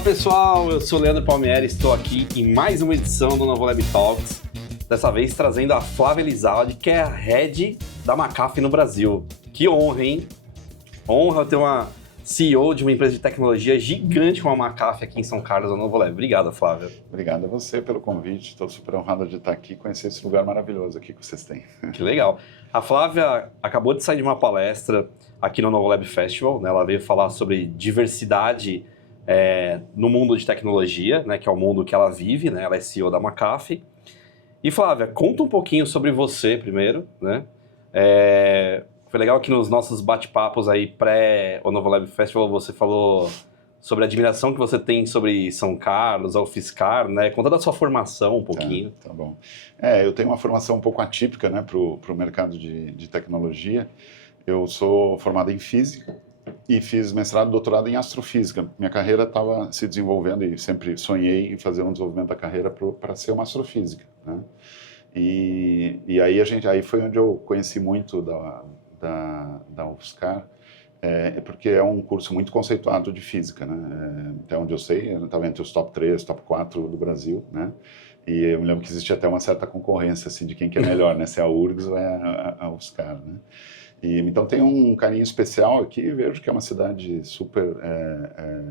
Fala pessoal, eu sou o Leandro Palmieri, estou aqui em mais uma edição do Novo Lab Talks, dessa vez trazendo a Flávia Elizalde, que é a head da McAfee no Brasil. Que honra, hein? Honra ter uma CEO de uma empresa de tecnologia gigante como a McAfee aqui em São Carlos, no Novo Lab. Obrigado, Flávia. Obrigado a você pelo convite, estou super honrado de estar aqui e conhecer esse lugar maravilhoso aqui que vocês têm. Que legal. A Flávia acabou de sair de uma palestra aqui no Novo Lab Festival, né? Ela veio falar sobre diversidade no mundo de tecnologia, né? Que é o mundo que ela vive, né? Ela é CEO da McAfee. E Flávia, conta um pouquinho sobre você primeiro, né? Foi legal que nos nossos bate-papos aí pré o Novo Lab Festival você falou sobre a admiração que você tem sobre São Carlos, a UFSCar, né? Conta da sua formação um pouquinho. Tá bom. Eu tenho uma formação um pouco atípica, né, para o mercado de tecnologia. Eu sou formado em física e fiz mestrado e doutorado em astrofísica. Minha carreira estava se desenvolvendo e sempre sonhei em fazer um desenvolvimento da carreira para ser uma astrofísica, né? E aí foi onde eu conheci muito da UFSCar, porque é um curso muito conceituado de física, né? Até onde eu sei, eu estava entre os top 3, top 4 do Brasil, né? E eu me lembro que existia até uma certa concorrência assim, de quem que é melhor, né? Se é a URGS ou é a UFSCar, né? Então tem um carinho especial aqui, vejo que é uma cidade super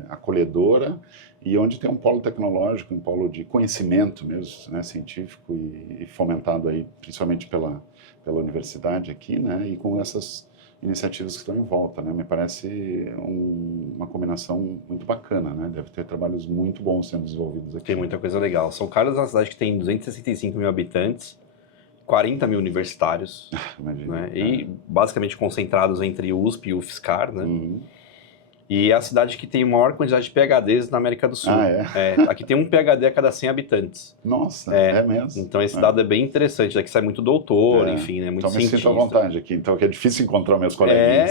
acolhedora e onde tem um polo tecnológico, um polo de conhecimento mesmo, né, científico e fomentado aí principalmente pela universidade aqui, né, e com essas iniciativas que estão em volta, né, me parece uma combinação muito bacana, né, deve ter trabalhos muito bons sendo desenvolvidos aqui. Tem muita coisa legal. São Carlos é uma cidade que tem 265 mil habitantes, 40 mil universitários, Imagina, né? E basicamente concentrados entre USP e UFSCar, né? Uhum. E é a cidade que tem a maior quantidade de PhDs na América do Sul. Aqui tem um PhD a cada 100 habitantes. Nossa, é mesmo? Então esse dado é bem interessante. Daqui sai muito doutor, enfim, né? Muito então cientista. Então me sinto à vontade aqui, então que é difícil encontrar meus coleguinhas.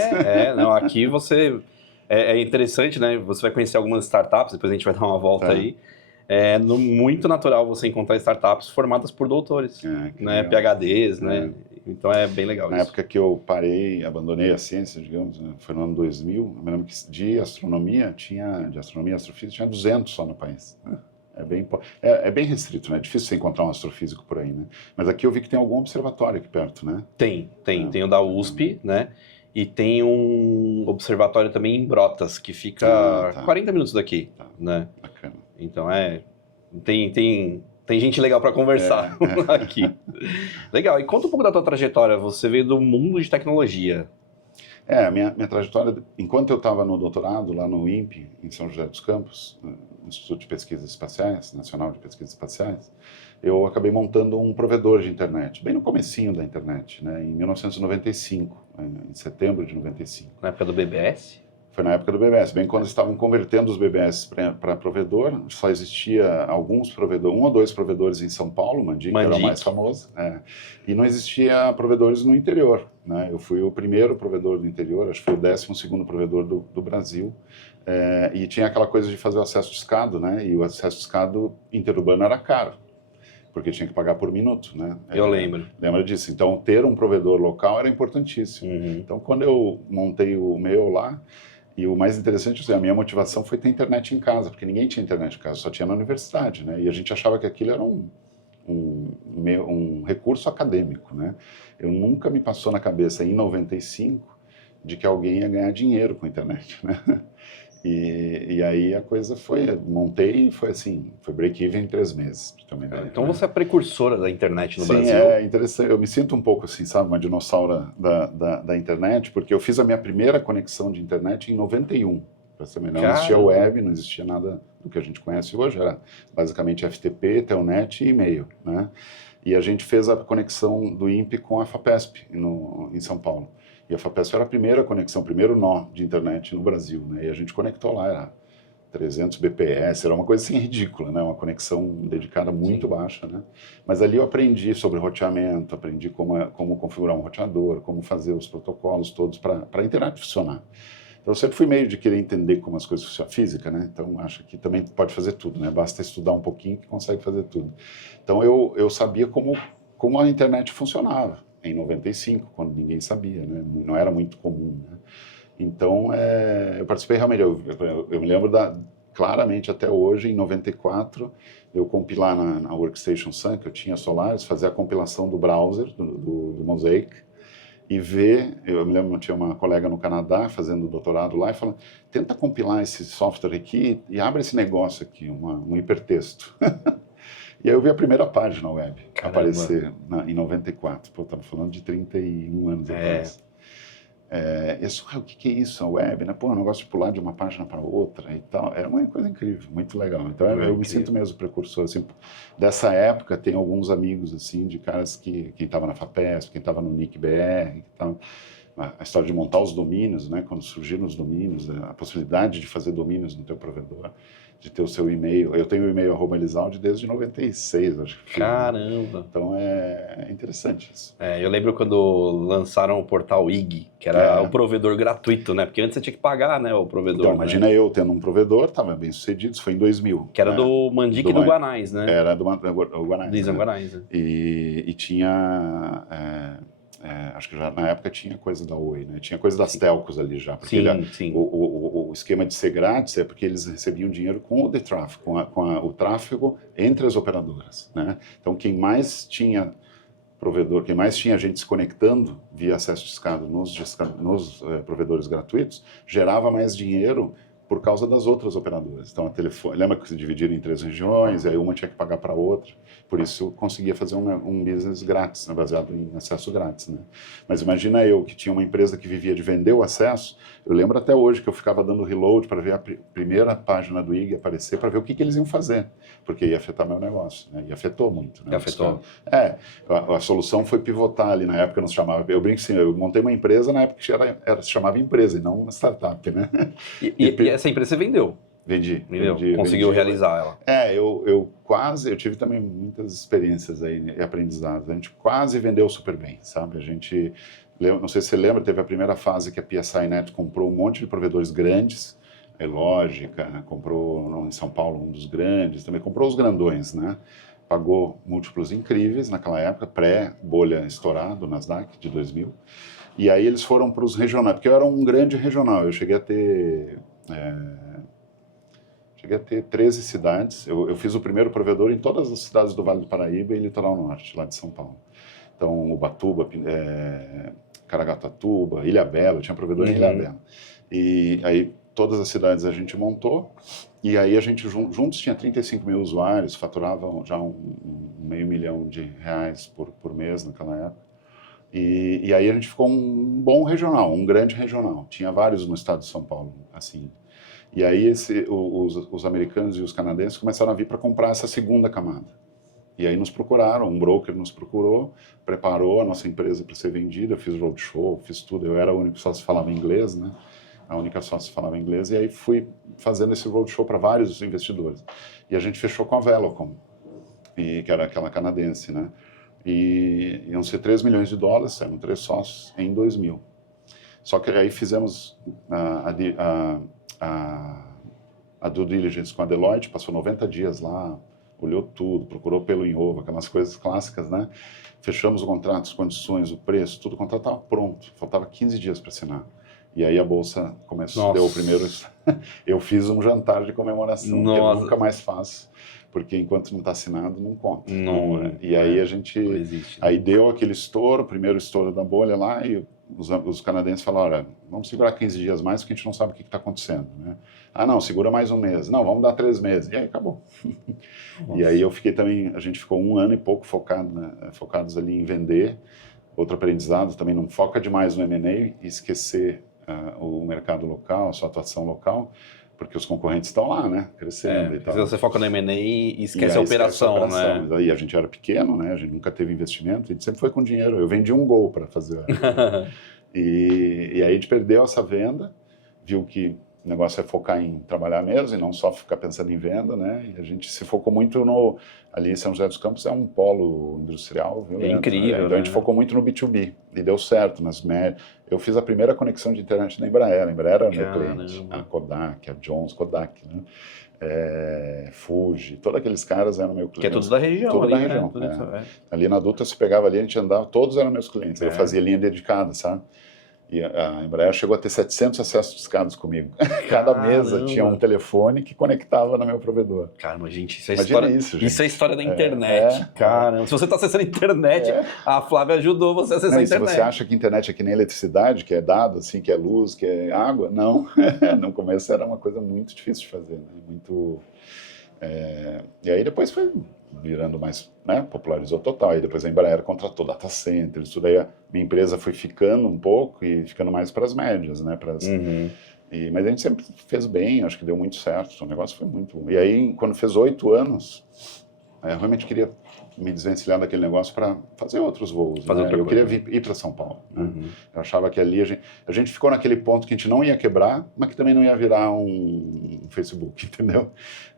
Não, aqui você... É interessante, né? Você vai conhecer algumas startups, depois a gente vai dar uma volta aí. É muito natural você encontrar startups formadas por doutores, né? PhDs, né? Então é bem legal Na isso. época que eu parei, abandonei a ciência, digamos, né? Foi no ano 2000, eu me lembro que de astronomia e astrofísica, tinha 200 só no país. É bem restrito, né? É difícil você encontrar um astrofísico por aí, né? Mas aqui eu vi que tem algum observatório aqui perto, né? Tem o da USP, né? E tem um observatório também em Brotas, que fica 40 minutos daqui, né? Bacana. Então tem gente legal para conversar aqui. Legal, e conta um pouco da tua trajetória, você veio do mundo de tecnologia. A minha trajetória, enquanto eu estava no doutorado lá no INPE, em São José dos Campos, no Instituto de Pesquisas Espaciais, Nacional de Pesquisas Espaciais, eu acabei montando um provedor de internet, bem no comecinho da internet, né, em 1995, em setembro de 95. Na época do BBS? Foi na época do BBS, bem quando estavam convertendo os BBS para provedor, só existia alguns provedores, 1 ou 2 provedores em São Paulo, Mandic era o mais famoso, e não existia provedores no interior, né? Eu fui o primeiro provedor do interior, acho que foi o 12º provedor do Brasil, e tinha aquela coisa de fazer o acesso discado, né? E o acesso discado interurbano era caro, porque tinha que pagar por minuto, né? Eu lembro. Lembra disso? Então, ter um provedor local era importantíssimo. Então, quando eu montei o meu lá, e o mais interessante, a minha motivação foi ter internet em casa, porque ninguém tinha internet em casa, só tinha na universidade, né? E a gente achava que aquilo era um recurso acadêmico, né? Eu nunca me passou na cabeça, em 95, de que alguém ia ganhar dinheiro com a internet, né? E aí a coisa montei e foi assim, foi break-even em 3 meses. Também, né? Então você é precursora da internet no Brasil. Sim, é interessante. Eu me sinto um pouco assim, sabe, uma dinossauro da internet, porque eu fiz a minha primeira conexão de internet em 91. Para ser melhor, não existia web, não existia nada do que a gente conhece hoje, era basicamente FTP, Telnet e e-mail, né? E a gente fez a conexão do INPE com a FAPESP em São Paulo. E a FAPESP era a primeira conexão, o primeiro nó de internet no Brasil, né? E a gente conectou lá, era 300 bps, era uma coisa assim ridícula, né? Uma conexão dedicada muito baixa, né? Mas ali eu aprendi sobre roteamento, aprendi como configurar um roteador, como fazer os protocolos todos para a internet funcionar. Então eu sempre fui meio de querer entender como as coisas funcionam, física, né? Então acho que também pode fazer tudo, né? Basta estudar um pouquinho que consegue fazer tudo. Então eu sabia como a internet funcionava em 95, quando ninguém sabia, né? Não era muito comum, né? Então eu participei realmente, eu me lembro claramente até hoje, em 94, eu compilar na Workstation Sun, que eu tinha Solaris, fazer a compilação do browser, do Mosaic, e ver, eu me lembro que tinha uma colega no Canadá fazendo doutorado lá e falando, tenta compilar esse software aqui e abre esse negócio aqui, um hipertexto. E aí eu vi a primeira página web aparecer em 94. Pô, estava falando de 31 anos atrás. O que é isso, a web, né? Pô, um negócio de pular de uma página para outra e tal. Era uma coisa incrível, muito legal. Então eu me sinto mesmo precursor, assim. Dessa época tem alguns amigos, assim, de caras quem estava na FAPESP, quem estava no NIC-BR, a história de montar os domínios, né? Quando surgiram os domínios, a possibilidade de fazer domínios no teu provedor, de ter o seu e-mail. Eu tenho o e-mail @Elisaldi desde 96, acho que. Caramba! Então é interessante isso. Eu lembro quando lançaram o portal IG, que era o provedor gratuito, né? Porque antes você tinha que pagar, né, o provedor. Então, imagina eu tendo um provedor, estava bem sucedido, isso foi em 2000. Que era do Mandic e do Guanais, né? Era do Guanais. Do Izan Guanais, né? E tinha... acho que já na época tinha coisa da Oi, né? Tinha coisa das telcos ali já. Porque sim. O esquema de ser grátis é porque eles recebiam dinheiro com o tráfego, com o tráfego entre as operadoras, né? Então, quem mais tinha provedor, quem mais tinha gente se conectando via acesso discado nos provedores gratuitos, gerava mais dinheiro por causa das outras operadoras. Então, lembra que se dividiram em 3 regiões, e aí uma tinha que pagar para a outra. Por isso, eu conseguia fazer um business grátis, né, baseado em acesso grátis. Né? Mas imagina eu, que tinha uma empresa que vivia de vender o acesso, eu lembro até hoje que eu ficava dando reload para ver a primeira página do IG aparecer, para ver o que eles iam fazer, porque ia afetar meu negócio. Né? E afetou muito. Né? Afetou? A solução foi pivotar ali, na época nos chamava, eu brinco assim, eu montei uma empresa na época que se chamava empresa, e não uma startup. Né? E essa empresa você vendeu? Vendi. Conseguiu realizar ela? Eu tive também muitas experiências aí e aprendizados. A gente quase vendeu super bem, sabe? A gente, não sei se você lembra, teve a primeira fase que a PSINet comprou um monte de provedores grandes, a Lógica, né? Comprou em São Paulo um dos grandes, também comprou os grandões, né? Pagou múltiplos incríveis naquela época, pré-bolha estourada do Nasdaq de 2000. E aí eles foram para os regionais, porque eu era um grande regional, eu cheguei a ter 13 cidades. Eu fiz o primeiro provedor em todas as cidades do Vale do Paraíba e Litoral Norte, lá de São Paulo. Então, Ubatuba, Caraguatatuba, Ilhabela, eu tinha provedor em Ilhabela. E aí, todas as cidades a gente montou, e aí a gente juntos tinha 35 mil usuários, faturavam já $500 mil por mês naquela época. E aí a gente ficou um bom regional, um grande regional. Tinha vários no estado de São Paulo, assim. E aí os americanos e os canadenses começaram a vir para comprar essa segunda camada. E aí nos procuraram, um broker nos procurou, preparou a nossa empresa para ser vendida, eu fiz roadshow, fiz tudo. Eu era o único sócio que falava inglês, né? A única sócia que falava inglês. E aí fui fazendo esse roadshow para vários investidores. E a gente fechou com a Velocom, que era aquela canadense, né? E iam ser $3 milhões, eram 3 sócios em 2000. Só que aí fizemos a due diligence com a Deloitte, passou 90 dias lá, olhou tudo, procurou pelo em ovo, aquelas coisas clássicas, né? Fechamos o contrato, as condições, o preço, tudo, o contrato estava pronto, faltava 15 dias para assinar. E aí a bolsa começou, deu o primeiro... Eu fiz um jantar de comemoração, que eu nunca mais faço, porque enquanto não está assinado, não conta. E aí a gente... Aí deu aquele estouro, o primeiro estouro da bolha lá, e os canadenses falaram, olha, vamos segurar 15 dias mais, porque a gente não sabe o que está acontecendo, né? Ah, não, segura mais um mês. Não, vamos dar 3 meses. E aí acabou. E aí eu fiquei também, a gente ficou 1 ano e pouco focados ali em vender. Outro aprendizado também, não foca demais no M&A e esquecer o mercado local, a sua atuação local, porque os concorrentes estão lá, né, crescendo e tal. Se você foca no M&A e esquece a operação, né? Aí a gente era pequeno, né, a gente nunca teve investimento, a gente sempre foi com dinheiro. Eu vendi um Gol para fazer. E aí a gente perdeu essa venda, viu que o negócio é focar em trabalhar mesmo e não só ficar pensando em venda, né? E a gente se focou muito ali em São José dos Campos, é um polo industrial, viu? É incrível, Então a gente focou muito no B2B e deu certo. Eu fiz a primeira conexão de internet na Embraer. A Embraer era meu cliente. A Kodak, a Jones, Kodak, né? Fuji, todos aqueles caras eram meu cliente. Que é tudo da região. Tudo da região. Ali na Dutra, se pegava ali, a gente andava, todos eram meus clientes. Eu fazia linha dedicada, sabe? E a Embraer chegou a ter 700 acessos discados comigo. Cada mesa tinha um telefone que conectava no meu provedor. Caramba, gente, isso é Imagina história, isso, gente. Isso é história da internet. Caramba, se você está acessando a internet, a Flávia ajudou você a acessar a internet. Se você acha que a internet é que nem eletricidade, que é dado, assim, que é luz, que é água, não. No começo era uma coisa muito difícil de fazer, né? Muito... E aí depois foi virando mais, né, popularizou total. E depois a Embraer contratou data centers, tudo aí a minha empresa foi ficando um pouco e ficando mais para as médias, né? Mas a gente sempre fez bem, acho que deu muito certo, o negócio foi muito bom. E aí, quando fez 8 anos, eu realmente queria me desvencilhar daquele negócio para fazer outros voos. Eu queria ir para São Paulo. Né? Eu achava que ali a gente ficou naquele ponto que a gente não ia quebrar, mas que também não ia virar um Facebook, entendeu?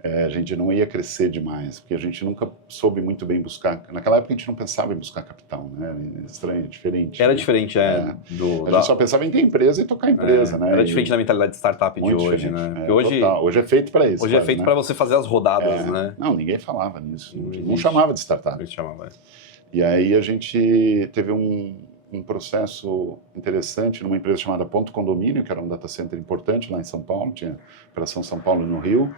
A gente não ia crescer demais, porque a gente nunca soube muito bem buscar. Naquela época a gente não pensava em buscar capital, né? Estranho, diferente. Era diferente, a gente só pensava em ter empresa e tocar empresa, né? Era diferente da mentalidade de startup de hoje, né? Hoje é feito para isso. Hoje é feito para você fazer as rodadas, né? Não, ninguém falava nisso. Não chamava de startup. Chamava. E aí a gente teve um processo interessante numa empresa chamada Ponto Condomínio, que era um data center importante lá em São Paulo, tinha operação São Paulo e no Rio,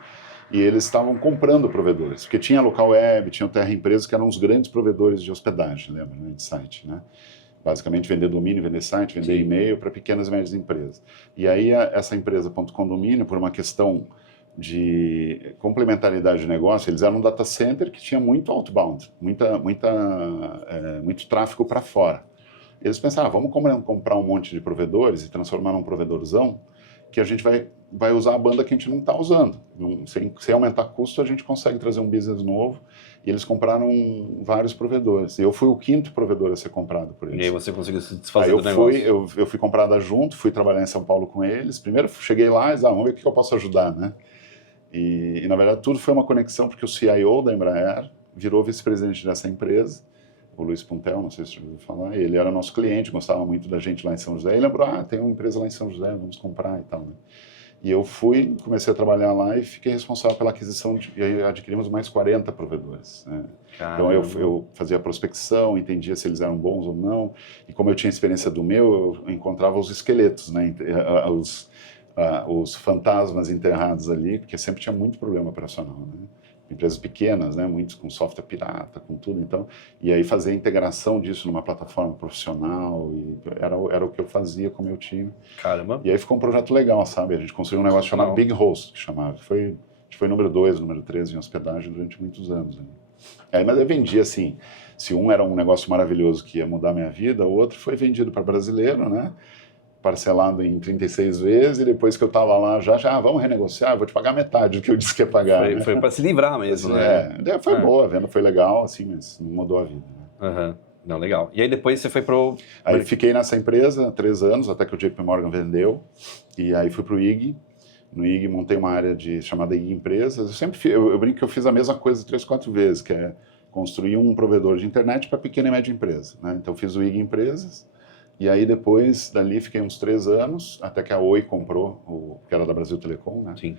e eles estavam comprando provedores, porque tinha Local Web, tinha o Terra Empresas, que eram os grandes provedores de hospedagem, lembra, né, de site, né? Basicamente vender domínio, vender site, vender e-mail para pequenas e médias empresas. E aí essa empresa Ponto Condomínio, por uma questão de complementaridade de negócio, eles eram um data center que tinha muito outbound, muito tráfego para fora. Eles pensaram, vamos comprar um monte de provedores e transformar num provedorzão que a gente vai usar a banda que a gente não está usando. Sem aumentar custo, a gente consegue trazer um business novo. E eles compraram vários provedores. E eu fui o 5º provedor a ser comprado por eles. E aí você conseguiu se desfazer do negócio? Eu fui comprada junto, fui trabalhar em São Paulo com eles. Primeiro cheguei lá e disse, vamos ver o que eu posso ajudar, né? E, na verdade, tudo foi uma conexão, porque o CIO da Embraer virou vice-presidente dessa empresa, o Luiz Puntel, não sei se você ouviu falar, ele era nosso cliente, gostava muito da gente lá em São José, e lembrou, tem uma empresa lá em São José, vamos comprar e tal, né? E eu comecei a trabalhar lá e fiquei responsável pela aquisição, e aí adquirimos mais 40 provedores, né? Então eu fazia a prospecção, entendia se eles eram bons ou não, e como eu tinha experiência do meu, eu encontrava os esqueletos, né? Os fantasmas enterrados ali, porque sempre tinha muito problema operacional, né? Empresas pequenas, né? Muitos com software pirata, com tudo, então, e aí fazer a integração disso numa plataforma profissional, e era o que eu fazia com o meu time. Caramba! E aí ficou um projeto legal, sabe? A gente construiu um negócio chamado Big Host, que chamava. A gente foi número 2, número 3 em hospedagem durante muitos anos. Né? Mas eu vendi assim, se um era um negócio maravilhoso que ia mudar a minha vida, o outro foi vendido para brasileiro, né? Parcelado em 36 vezes, e depois que eu estava lá, vamos renegociar, vou te pagar metade do que eu disse que ia pagar. Foi para se livrar mesmo, né? Foi boa, a venda foi legal, assim, mas não mudou a vida. Né? Não, legal. E aí depois você foi Aí fiquei nessa empresa 3 anos, até que o JP Morgan vendeu, e aí fui para o IG. No IG montei uma área chamada IG Empresas. Eu brinco que eu fiz a mesma coisa 3, 4 vezes, que é construir um provedor de internet para pequena e média empresa. Né? Então fiz o IG Empresas, e aí depois, dali, fiquei uns 3 anos, até que a Oi comprou, que era da Brasil Telecom, né? Sim.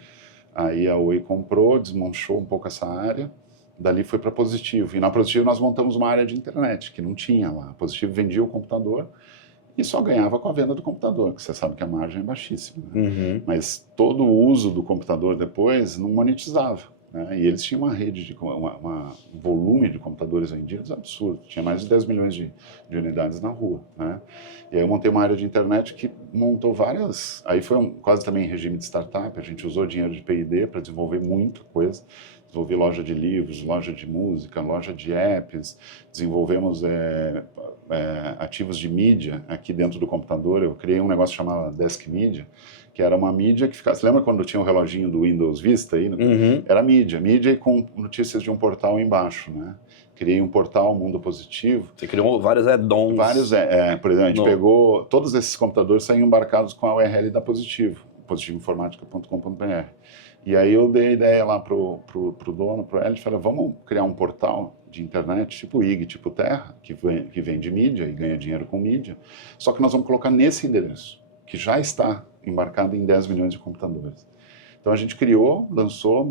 Aí a Oi comprou, desmanchou um pouco essa área, dali foi para Positivo. E na Positivo nós montamos uma área de internet, que não tinha lá. A Positivo vendia o computador e só ganhava com a venda do computador, que você sabe que a margem é baixíssima. Né? Mas todo o uso do computador depois não monetizava. Né? E eles tinham uma rede, um volume de computadores vendidos absurdo. Tinha mais de 10 milhões de unidades na rua. Né? E aí eu montei uma área de internet que montou várias... Aí foi quase também em regime de startup. A gente usou dinheiro de P&D para desenvolver muita coisa. Desenvolvi loja de livros, loja de música, loja de apps. Desenvolvemos ativos de mídia aqui dentro do computador. Eu criei um negócio chamado Desk Media, que era uma mídia que ficava... Você lembra quando tinha o reloginho do Windows Vista aí? Era mídia e com notícias de um portal embaixo, né? Criei um portal, Mundo Positivo. Você criou vários add-ons. Por exemplo, a gente pegou... Todos esses computadores saíam embarcados com a URL da Positivo, positivoinformática.com.br. E aí eu dei a ideia lá pro dono, pro Elliot, falei, vamos criar um portal de internet tipo IG, tipo Terra, que vende mídia e ganha dinheiro com mídia, só que nós vamos colocar nesse endereço, que já está embarcado em 10 milhões de computadores. Então a gente criou, lançou,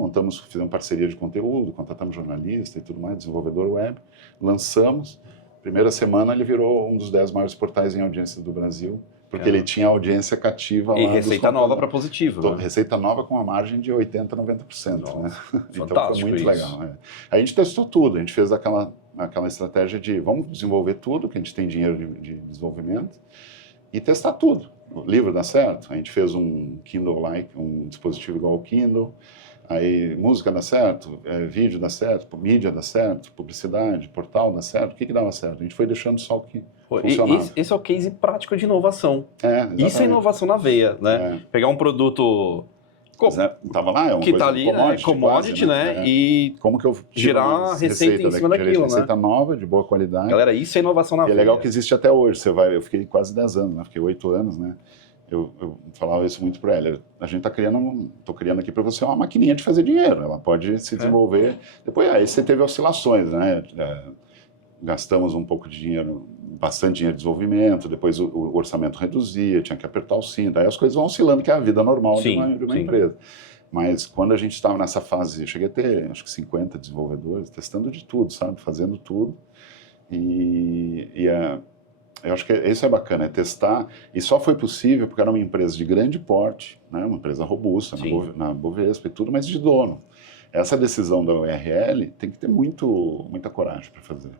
fizemos parceria de conteúdo, contratamos jornalista e tudo mais, desenvolvedor web, lançamos. Primeira semana ele virou um dos 10 maiores portais em audiência do Brasil, porque ele tinha audiência cativa lá. E receita nova para Positivo. Né? Receita nova com uma margem de 80%, 90%. Nossa, né? Então foi muito isso. legal. É. A gente testou tudo, a gente fez aquela estratégia de vamos desenvolver tudo, que a gente tem dinheiro de desenvolvimento, e testar tudo. O livro dá certo, a gente fez um Kindle-like, um dispositivo igual ao Kindle, aí música dá certo, vídeo dá certo, mídia dá certo, publicidade, portal dá certo, o que dava certo? A gente foi deixando só o que funcionava. Esse é o case prático de inovação. Exatamente. Isso é inovação na veia, né? Pegar um produto tava lá, é uma que coisa tá ali, commodity, quase, né? E como que eu gerar receita em cima daquilo, né? Receita nova, de boa qualidade. Galera, isso é inovação na veia. E é legal que existe até hoje. Eu fiquei quase 10 anos, né? Fiquei 8 anos, né? Eu falava isso muito para ela. A gente tô criando aqui para você uma maquininha de fazer dinheiro. Ela pode se desenvolver. Depois, aí você teve oscilações, né? Gastamos um pouco de dinheiro, bastante dinheiro de desenvolvimento, depois o orçamento reduzia, tinha que apertar o cinto. Aí as coisas vão oscilando, que é a vida normal de uma empresa. Mas quando a gente estava nessa fase, eu cheguei a ter, acho que 50 desenvolvedores, testando de tudo, sabe? Fazendo tudo. Eu acho que isso é bacana, é testar. E só foi possível porque era uma empresa de grande porte, né? Uma empresa robusta, na Bovespa e tudo, mas de dono. Essa decisão da URL tem que ter muita coragem para fazer.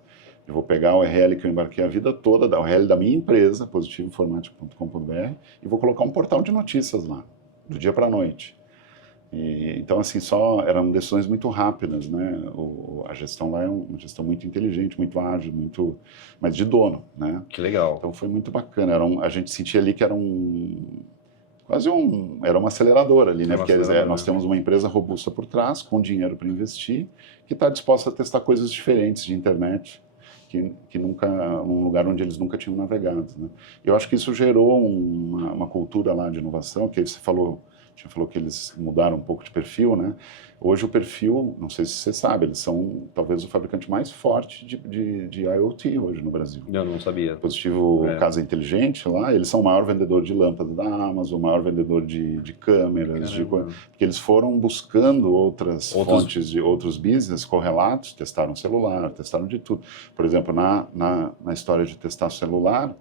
Eu vou pegar a URL que eu embarquei a vida toda, da URL da minha empresa, positivoinformatica.com.br, e vou colocar um portal de notícias lá, do dia para a noite. Então, assim, eram decisões muito rápidas, né? A gestão lá é uma gestão muito inteligente, muito ágil, mas de dono, né? Que legal. Então foi muito bacana. A gente sentia ali que era era uma aceleradora ali, né? Porque nós temos uma empresa robusta por trás, com dinheiro para investir, que está disposta a testar coisas diferentes de internet, que nunca, num lugar onde eles nunca tinham navegado, né? Eu acho que isso gerou uma cultura lá de inovação, que você falou que eles mudaram um pouco de perfil, né? Hoje o perfil, não sei se você sabe, eles são talvez o fabricante mais forte de IoT hoje no Brasil. Eu não sabia. Dispositivo Casa Inteligente lá, eles são o maior vendedor de lâmpada da Amazon, o maior vendedor de câmeras, porque eles foram buscando outras fontes de outros business correlatos, testaram celular, testaram de tudo. Por exemplo, na história de testar celular,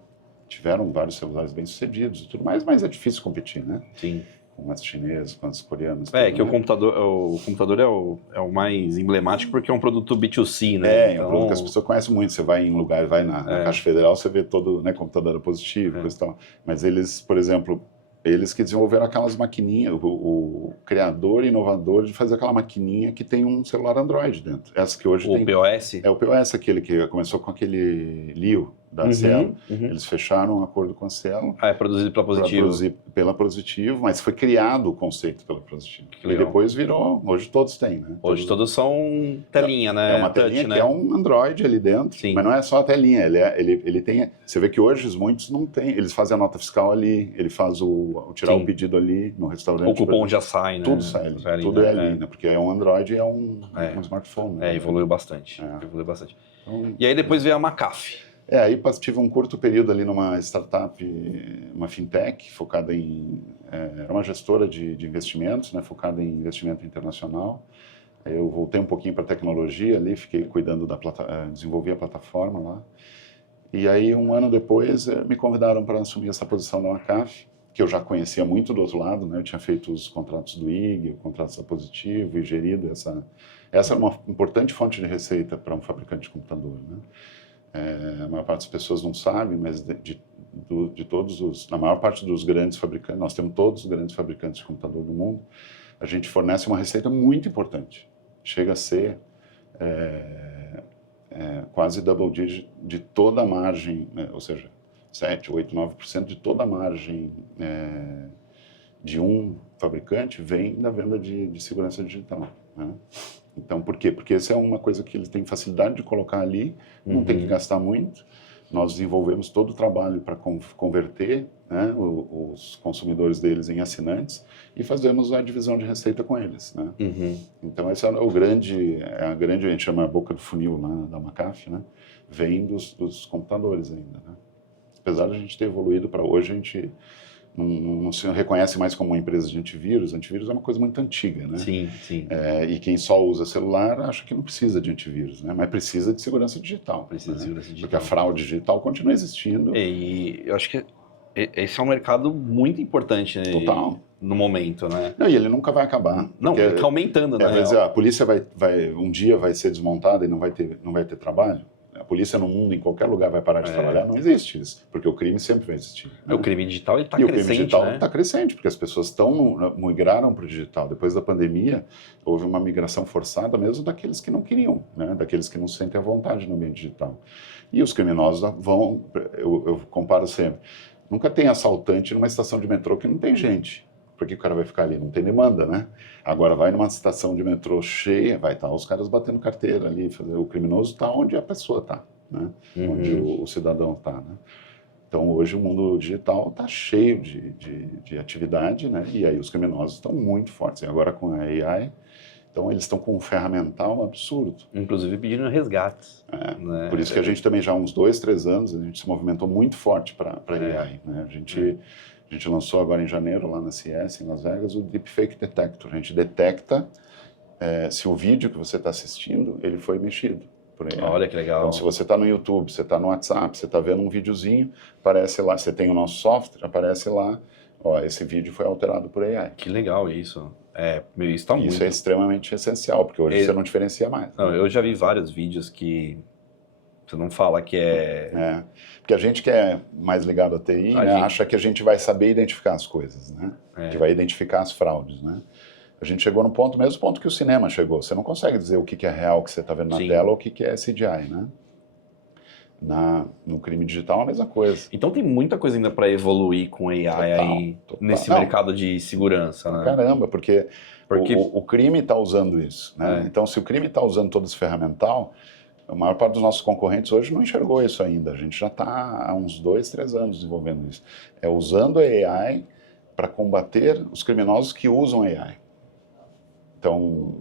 tiveram vários celulares bem-sucedidos e tudo mais, mas é difícil competir, né? Sim. Com as chinesas, com as coreanas. Que o computador é o mais emblemático porque é um produto B2C, né? É um produto que as pessoas conhecem muito. Você vai em lugar, vai na Caixa Federal, você vê todo, né, computador positivo, coisa e tal. Mas eles, por exemplo, eles que desenvolveram aquelas maquininhas, o criador e inovador de fazer aquela maquininha que tem um celular Android dentro. Essa que hoje tem. O POS? É o POS, aquele que começou com aquele Leo da Cielo. Eles fecharam um acordo com a Cielo. É produzido pela Positivo. Pela Positivo, mas foi criado o conceito pela Positivo. E depois virou, hoje todos têm, né? Hoje todos são telinha, né? É uma telinha que é um Android ali dentro, mas não é só a telinha, ele tem, você vê que hoje muitos não têm, eles fazem a nota fiscal ali, ele faz tirar o pedido ali no restaurante. O cupom já sai, né? Tudo sai ali, tudo é ali, né? Porque é um Android, é um smartphone. Né? Evoluiu bastante, evoluiu bastante. Então, e aí depois veio a McAfee. Aí tive um curto período ali numa startup, uma fintech, focada era uma gestora de investimentos, né, focada em investimento internacional. Aí eu voltei um pouquinho para tecnologia ali, fiquei cuidando desenvolvi a plataforma lá. E aí, um ano depois, me convidaram para assumir essa posição da McAfee, que eu já conhecia muito do outro lado, né, eu tinha feito os contratos do IG, o contrato da Positivo e gerido essa era uma importante fonte de receita para um fabricante de computador, né. A maior parte das pessoas não sabe, mas na maior parte dos grandes fabricantes, nós temos todos os grandes fabricantes de computador do mundo, a gente fornece uma receita muito importante. Chega a ser quase double digit de toda a margem, né? Ou seja, 7, 8, 9% de toda a margem de um fabricante vem da venda de segurança digital, né? Então, por quê? Porque essa é uma coisa que eles têm facilidade de colocar ali, não tem que gastar muito. Nós desenvolvemos todo o trabalho para converter, né, os consumidores deles em assinantes e fazemos a divisão de receita com eles, né? Então, esse é a grande, a gente chama a boca do funil lá da McAfee, né? Vem dos computadores ainda, né? Apesar de a gente ter evoluído para hoje, a gente não se reconhece mais como uma empresa de antivírus. Antivírus é uma coisa muito antiga, né? Sim, sim. E quem só usa celular acha que não precisa de antivírus, né? Mas precisa de segurança digital. Precisa de segurança digital. Porque a fraude digital continua existindo. E eu acho que esse é um mercado muito importante, né, Total. no momento, né? Não, e ele nunca vai acabar. Não, ele tá aumentando, né? Quer dizer, a polícia um dia vai ser desmontada e não vai ter trabalho. A polícia no mundo, em qualquer lugar, vai parar de trabalhar. Não existe isso, porque o crime sempre vai existir. Né? O crime digital ele tá E crescente, o crime digital né? está crescente, porque as pessoas migraram para o digital. Depois da pandemia, houve uma migração forçada mesmo daqueles que não queriam, né? Daqueles que não se sentem à vontade no meio digital. E os criminosos vão, eu comparo sempre, nunca tem assaltante numa estação de metrô que não tem gente. Por que o cara vai ficar ali? Não tem demanda, né? Agora vai numa estação de metrô cheia, vai estar os caras batendo carteira ali, o criminoso está onde a pessoa está, né? Onde o cidadão está, né? Então hoje o mundo digital está cheio de atividade, né? E aí os criminosos estão muito fortes. E agora com a AI, então eles estão com um ferramental absurdo. Inclusive pedindo resgates. Né? Por isso que a gente também já há uns 2, 3 anos, a gente se movimentou muito forte para AI, né? A gente lançou agora em janeiro, lá na CES, em Las Vegas, o Deepfake Detector. A gente detecta se o vídeo que você está assistindo, ele foi mexido por AI. Olha que legal. Então, se você está no YouTube, você está no WhatsApp, você está vendo um videozinho, aparece lá, você tem o nosso software, aparece lá, ó, esse vídeo foi alterado por AI. Que legal isso. Isso tá muito... Isso é extremamente essencial, porque hoje você não diferencia mais. Não, eu já vi vários vídeos que você não fala que Porque a gente que é mais ligado à TI, né, acha que a gente vai saber identificar as coisas, né? Que vai identificar as fraudes, né? A gente chegou no mesmo ponto que o cinema chegou. Você não consegue dizer o que é real que você está vendo na tela ou o que é CGI, né? No crime digital é a mesma coisa. Então tem muita coisa ainda para evoluir com AI aí nesse mercado de segurança, né? Caramba, porque o crime está usando isso, né? Então, se o crime está usando todo esse ferramental, a maior parte dos nossos concorrentes hoje não enxergou isso ainda. A gente já está há uns 2, 3 anos desenvolvendo isso. É usando a AI para combater os criminosos que usam AI. Então,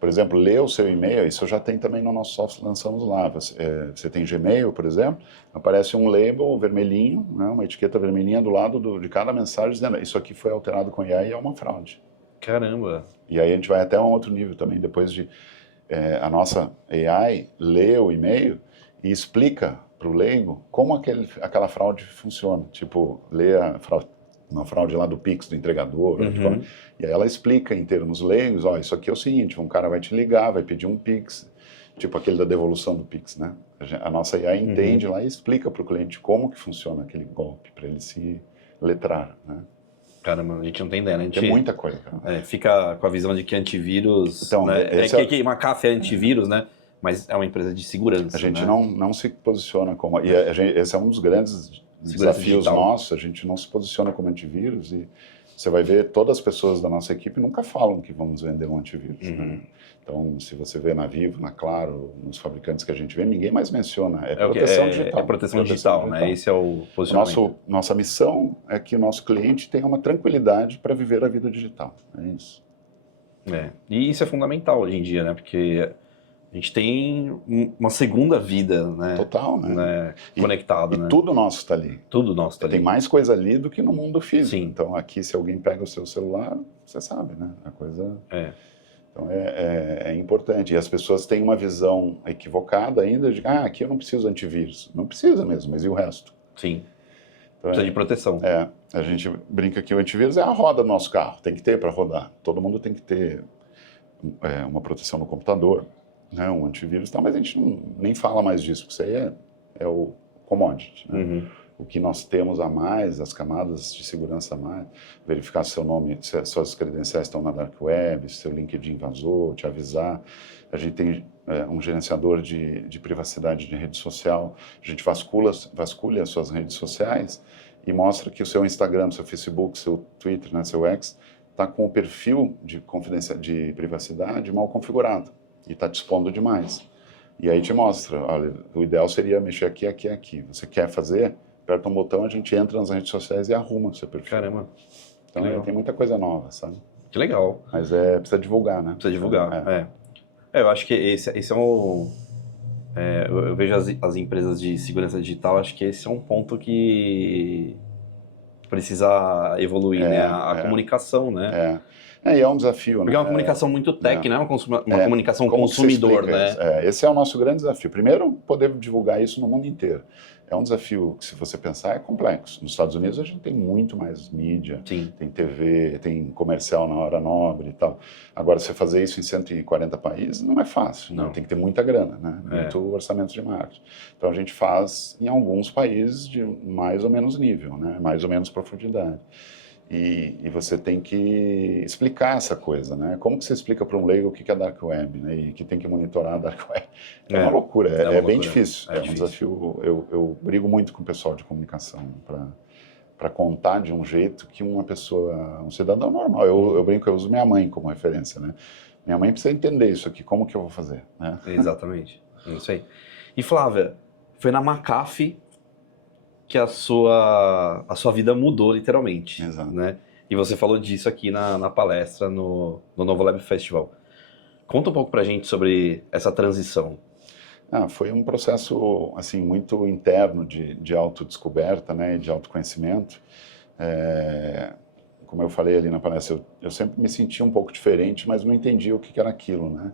por exemplo, ler o seu e-mail, isso já tem também no nosso software, lançamos lá. Você tem Gmail, por exemplo, aparece um label vermelhinho, né, uma etiqueta vermelhinha do lado de cada mensagem dizendo isso aqui foi alterado com AI e é uma fraude. Caramba! E aí a gente vai até um outro nível também, depois de a nossa AI lê o e-mail e explica para o leigo como aquela fraude funciona. Tipo, lê uma fraude lá do Pix, do entregador. E aí ela explica em termos leigos, ó, isso aqui é o seguinte, um cara vai te ligar, vai pedir um Pix, tipo aquele da devolução do Pix, né? A nossa AI entende lá e explica para o cliente como que funciona aquele golpe, para ele se letrar, né? Caramba, a gente não tem ideia, né? Tem muita coisa, cara. Fica com a visão de que antivírus... Então, né? Que a McAfee é antivírus, né? Mas é uma empresa de segurança. A gente né? não se posiciona como... E esse é um dos grandes desafios nossos. A gente não se posiciona como antivírus e você vai ver, todas as pessoas da nossa equipe nunca falam que vamos vender um antivírus. Né? Então, se você vê na Vivo, na Claro, nos fabricantes que a gente vê, ninguém mais menciona. É proteção digital. É proteção digital, né? Esse é o posicionamento. Nossa missão é que o nosso cliente tenha uma tranquilidade para viver a vida digital. É isso. E isso é fundamental hoje em dia, né? Porque a gente tem uma segunda vida, né? Total, né? Conectado, né? E tudo nosso está ali. Tudo nosso está ali. Tem mais coisa ali do que no mundo físico. Sim. Então, aqui, se alguém pega o seu celular, você sabe, né? A coisa... Então, é importante. E as pessoas têm uma visão equivocada ainda de aqui eu não preciso antivírus. Não precisa mesmo, mas e o resto? Sim. Então, precisa de proteção. A gente brinca que o antivírus é a roda do nosso carro. Tem que ter para rodar. Todo mundo tem que ter uma proteção no computador, né? Um antivírus e tal, mas a gente nem fala mais disso, porque isso aí é o commodity, né? O que nós temos a mais, as camadas de segurança a mais, verificar se seu nome, se suas credenciais estão na Dark Web, se seu LinkedIn vazou, te avisar. A gente tem um gerenciador de privacidade de rede social, a gente vasculha as suas redes sociais e mostra que o seu Instagram, seu Facebook, seu Twitter, né, seu X, está com o perfil de privacidade mal configurado e está te expondo demais. E aí te mostra, olha, o ideal seria mexer aqui, aqui, aqui. Você quer fazer? Aperta um botão, a gente entra nas redes sociais e arruma o seu perfil. Caramba. Então tem muita coisa nova, sabe? Que legal. Mas precisa divulgar, né? Precisa divulgar, eu acho que esse é um... eu vejo as empresas de segurança digital, acho que esse é um ponto que precisa evoluir, né? A comunicação, né? E é um desafio, Porque né? é uma comunicação muito tech, né? Uma comunicação Como que você consumidor, explica né? isso? Esse é o nosso grande desafio. Primeiro, poder divulgar isso no mundo inteiro. É um desafio que, se você pensar, é complexo. Nos Estados Unidos, a gente tem muito mais mídia, Sim. tem TV, tem comercial na hora nobre e tal. Agora, você fazer isso em 140 países não é fácil, né? Não. Tem que ter muita grana, né? Muito orçamento de marketing. Então, a gente faz em alguns países de mais ou menos nível, né? Mais ou menos profundidade. E você tem que explicar essa coisa, né? Como que você explica para um leigo o que é Dark Web, né? E que tem que monitorar a Dark Web? É uma loucura, uma loucura. bem difícil. É um difícil. desafio. Eu brigo muito com o pessoal de comunicação para contar de um jeito que uma pessoa, um cidadão normal, eu brinco, eu uso minha mãe como referência, né? Minha mãe precisa entender isso aqui, como que eu vou fazer, né? Exatamente, é isso aí. E Flávia, foi na McAfee que a sua vida mudou literalmente, Exato. né? E você falou disso aqui na palestra no Novo Lab Festival. Conta um pouco pra gente sobre essa transição. Foi um processo assim muito interno de autodescoberta, né, de autoconhecimento. Como eu falei ali na palestra, eu sempre me sentia um pouco diferente, mas não entendia o que era aquilo, né?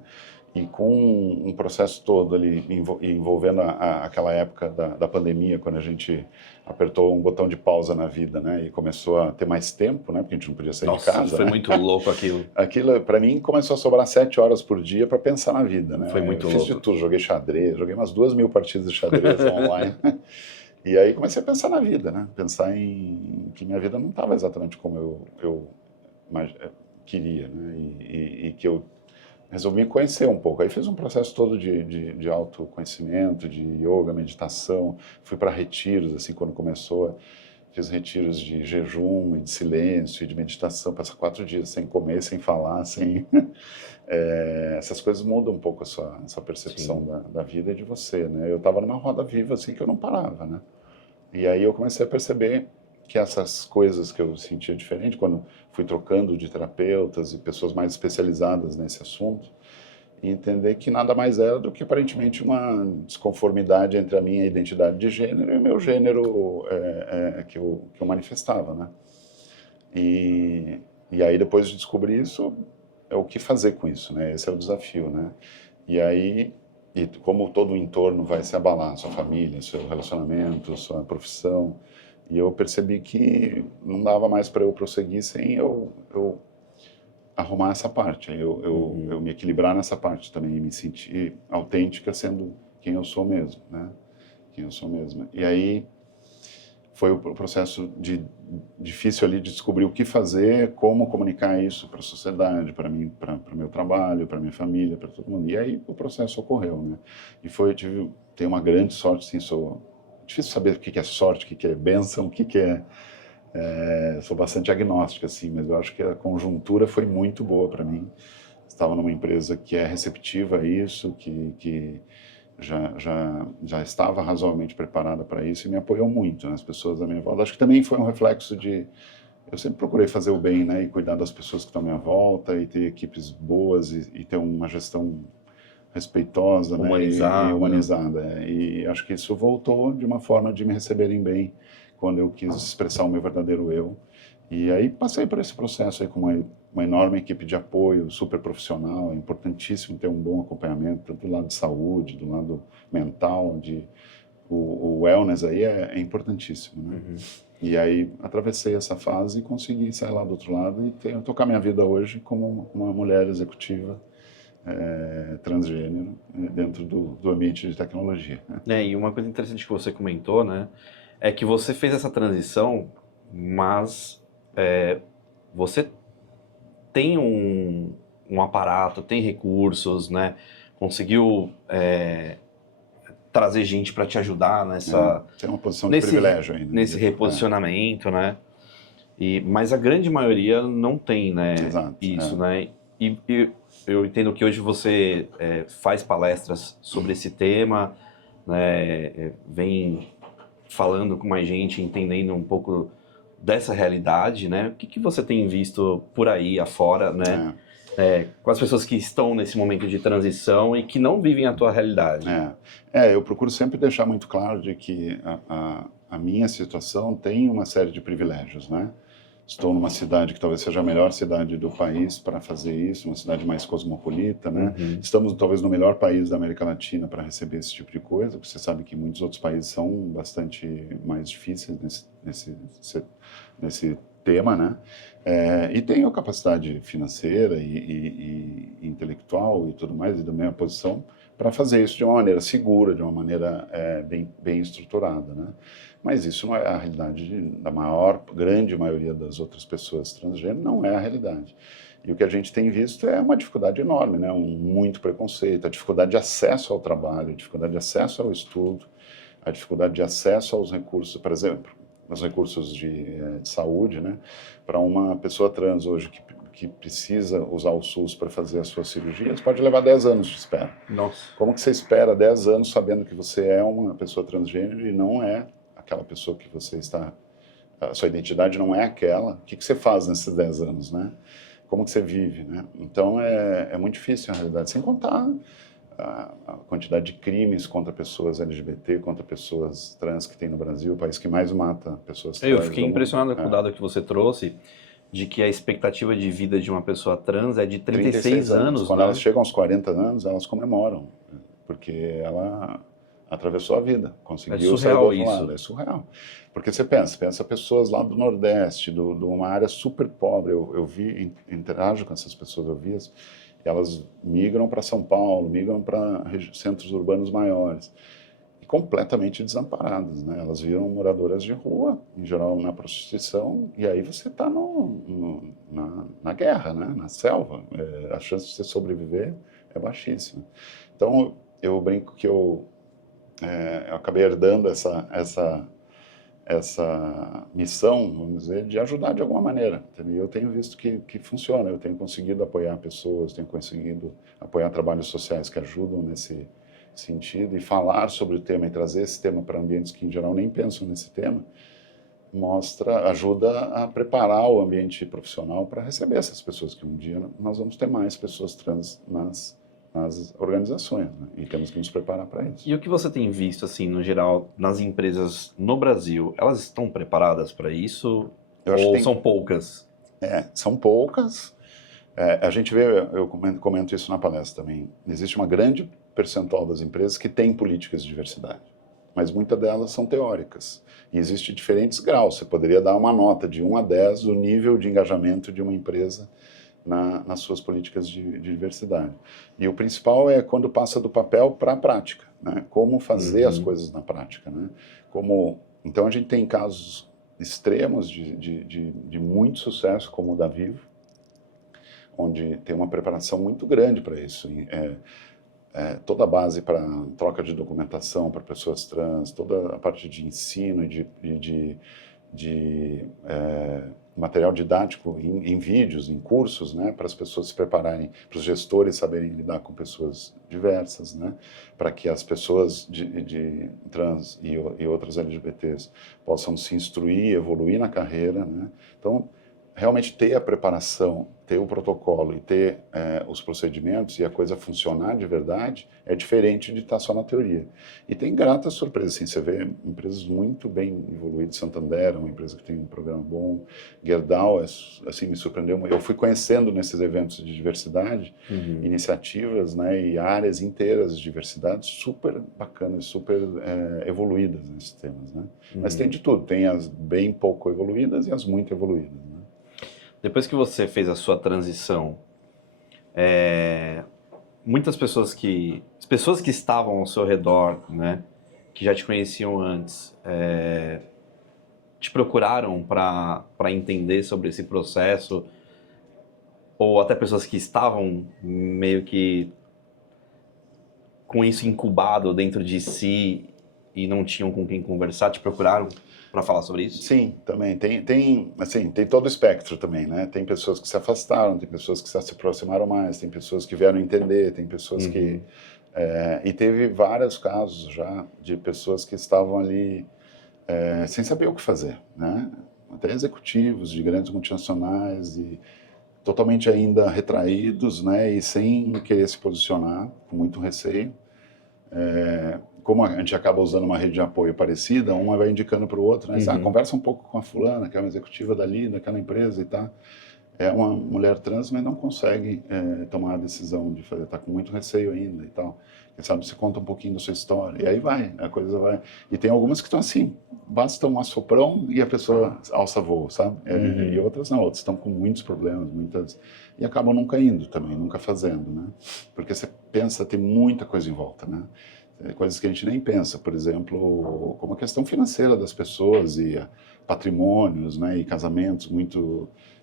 E com um processo todo ali envolvendo aquela época da pandemia, quando a gente apertou um botão de pausa na vida, né? E começou a ter mais tempo, né? Porque a gente não podia sair de casa. Foi né? muito louco aquilo. Aquilo, para mim, começou a sobrar 7 horas por dia para pensar na vida, né? Foi muito eu louco. Fiz de tudo, joguei xadrez, joguei umas 2.000 partidas de xadrez online. E aí comecei a pensar na vida, né? Pensar em que minha vida não estava exatamente como eu queria, né? E que eu resolvi me conhecer um pouco. Aí fiz um processo todo de autoconhecimento, de yoga, meditação. Fui para retiros, assim, quando começou. Fiz retiros de jejum e de silêncio e de meditação. Passar 4 dias sem comer, sem falar, sem... essas coisas mudam um pouco a sua percepção da vida e de você, né? Eu estava numa roda viva, assim, que eu não parava, né? E aí eu comecei a perceber que essas coisas que eu sentia diferente, quando fui trocando de terapeutas e pessoas mais especializadas nesse assunto, e entender que nada mais era do que aparentemente uma desconformidade entre a minha identidade de gênero e o meu gênero que eu manifestava, né? E aí depois de descobrir isso, é o que fazer com isso, né? Esse é o desafio, né? E aí, como todo o entorno vai se abalar, sua família, seu relacionamento, sua profissão, e eu percebi que não dava mais para eu prosseguir sem eu arrumar essa parte, eu me equilibrar nessa parte também, e me sentir autêntica sendo quem eu sou mesmo, né? Quem eu sou mesmo. E aí foi o processo difícil ali de descobrir o que fazer, como comunicar isso para a sociedade, para mim, para o meu trabalho, para minha família, para todo mundo. E aí o processo ocorreu, né? E tenho uma grande sorte, sim, difícil saber o que é sorte, o que é bênção, o que é... sou bastante agnóstico, assim, mas eu acho que a conjuntura foi muito boa para mim. Estava numa empresa que é receptiva a isso, que já estava razoavelmente preparada para isso e me apoiou muito, né? As pessoas da minha volta. Acho que também foi um reflexo eu sempre procurei fazer o bem, né? E cuidar das pessoas que estão à minha volta e ter equipes boas e ter uma gestão respeitosa, humanizada, né? E humanizada. E acho que isso voltou de uma forma de me receberem bem quando eu quis expressar o meu verdadeiro eu. E aí passei por esse processo aí com uma enorme equipe de apoio, super profissional. É importantíssimo ter um bom acompanhamento, tanto do lado de saúde, do lado mental, o wellness aí é importantíssimo, né? E aí atravessei essa fase e consegui sair lá do outro lado e tocar minha vida hoje como uma mulher executiva transgênero dentro do ambiente de tecnologia. E uma coisa interessante que você comentou, né, é que você fez essa transição, mas você tem um aparato, tem recursos, né, conseguiu trazer gente para te ajudar nessa... Tem uma posição de privilégio ainda. Nesse reposicionamento, né? Mas a grande maioria não tem, né? Exato, isso, né? E eu entendo que hoje você faz palestras sobre esse tema, né? Vem falando com mais gente, entendendo um pouco dessa realidade, né? O que você tem visto por aí afora, né? Com as pessoas que estão nesse momento de transição e que não vivem a tua realidade. Eu procuro sempre deixar muito claro de que a minha situação tem uma série de privilégios, né? estou numa cidade que talvez seja a melhor cidade do país para fazer isso, uma cidade mais cosmopolita, né? Estamos talvez no melhor país da América Latina para receber esse tipo de coisa, porque você sabe que muitos outros países são bastante mais difíceis nesse tema, né? E tenho capacidade financeira e intelectual e tudo mais, e da minha posição, para fazer isso de uma maneira segura, de uma maneira bem estruturada, né? Mas isso não é a realidade da grande maioria das outras pessoas transgênero, não é a realidade. E o que a gente tem visto é uma dificuldade enorme, né? Muito preconceito, a dificuldade de acesso ao trabalho, a dificuldade de acesso ao estudo, a dificuldade de acesso aos recursos, por exemplo, os recursos de saúde, né? Para uma pessoa trans hoje que precisa usar o SUS para fazer as suas cirurgias, pode levar 10 anos de espera. Nossa. Como que você espera 10 anos sabendo que você é uma pessoa transgênero e não é aquela pessoa que você está... A sua identidade não é aquela. O que você faz nesses 10 anos, né? Como que você vive, né? Então, é muito difícil, na realidade, sem contar a quantidade de crimes contra pessoas LGBT, contra pessoas trans que tem no Brasil, o país que mais mata pessoas trans. Eu fiquei impressionado com o dado que você trouxe, de que a expectativa de vida de uma pessoa trans é de 36 anos. Quando né? elas chegam aos 40 anos, elas comemoram, porque ela atravessou a vida, conseguiu sair do outro lado. É surreal. Porque você pensa pessoas lá do Nordeste, de uma área super pobre, eu interajo com essas pessoas, eu vi elas migram para São Paulo, migram para centros urbanos maiores, e completamente desamparadas, né? Elas viram moradoras de rua, em geral na prostituição, e aí você está na guerra, né? Na selva. A chance de você sobreviver é baixíssima. Então, eu brinco que eu acabei herdando essa missão, vamos dizer, de ajudar de alguma maneira. E eu tenho visto que funciona, eu tenho conseguido apoiar pessoas, tenho conseguido apoiar trabalhos sociais que ajudam nesse sentido, e falar sobre o tema e trazer esse tema para ambientes que, em geral, nem pensam nesse tema, ajuda a preparar o ambiente profissional para receber essas pessoas, que um dia nós vamos ter mais pessoas trans nas organizações, né? E temos que nos preparar para isso. E o que você tem visto, assim, no geral, nas empresas no Brasil, elas estão preparadas para isso? Ou são poucas? São poucas. A gente vê, eu comento isso na palestra também, existe uma grande percentual das empresas que têm políticas de diversidade, mas muitas delas são teóricas. E existem diferentes graus. Você poderia dar uma nota de 1 a 10 do nível de engajamento de uma empresa nas suas políticas de diversidade. E o principal é quando passa do papel para a prática, né? Como fazer as coisas na prática, né? Então a gente tem casos extremos de muito sucesso, como o da Vivo, onde tem uma preparação muito grande para isso. Toda a base para troca de documentação para pessoas trans, toda a parte de ensino e de material didático em vídeos, em cursos, né, para as pessoas se prepararem, para os gestores saberem lidar com pessoas diversas, né, para que as pessoas de trans e outras LGBTs possam se instruir, evoluir na carreira, né. Então, realmente ter a preparação, ter o protocolo e ter os procedimentos e a coisa funcionar de verdade é diferente de estar só na teoria. E tem gratas surpresas, assim, você vê empresas muito bem evoluídas, Santander é uma empresa que tem um programa bom, Gerdau, assim, me surpreendeu. Eu fui conhecendo nesses eventos de diversidade, iniciativas, né, e áreas inteiras de diversidade super bacanas, super evoluídas nesses temas, né. Mas tem de tudo, tem as bem pouco evoluídas e as muito evoluídas, né. Depois que você fez a sua transição, muitas pessoas que estavam ao seu redor, né, que já te conheciam antes, te procuraram para entender sobre esse processo, ou até pessoas que estavam meio que com isso incubado dentro de si e não tinham com quem conversar, te procuraram para falar sobre isso? Sim, também. Assim, tem todo o espectro também, né? Tem pessoas que se afastaram, tem pessoas que se aproximaram mais, tem pessoas que vieram entender, tem pessoas que... e teve vários casos já de pessoas que estavam ali sem saber o que fazer, né? Até executivos de grandes multinacionais e totalmente ainda retraídos, né? E sem querer se posicionar, com muito receio. como a gente acaba usando uma rede de apoio parecida, uma vai indicando para o outro, né? Conversa um pouco com a fulana, que é uma executiva dali, daquela empresa e tal. É uma mulher trans, mas não consegue tomar a decisão de fazer, está com muito receio ainda e tal. Quem sabe você conta um pouquinho da sua história, e aí vai, a coisa vai. E tem algumas que estão assim, basta um assoprão e a pessoa alça voo, sabe? E outras não, outras estão com muitos problemas, e acabam nunca indo também, nunca fazendo, né? Porque você pensa, tem muita coisa em volta, né? Coisas que a gente nem pensa, por exemplo, como a questão financeira das pessoas e patrimônios, né? E casamentos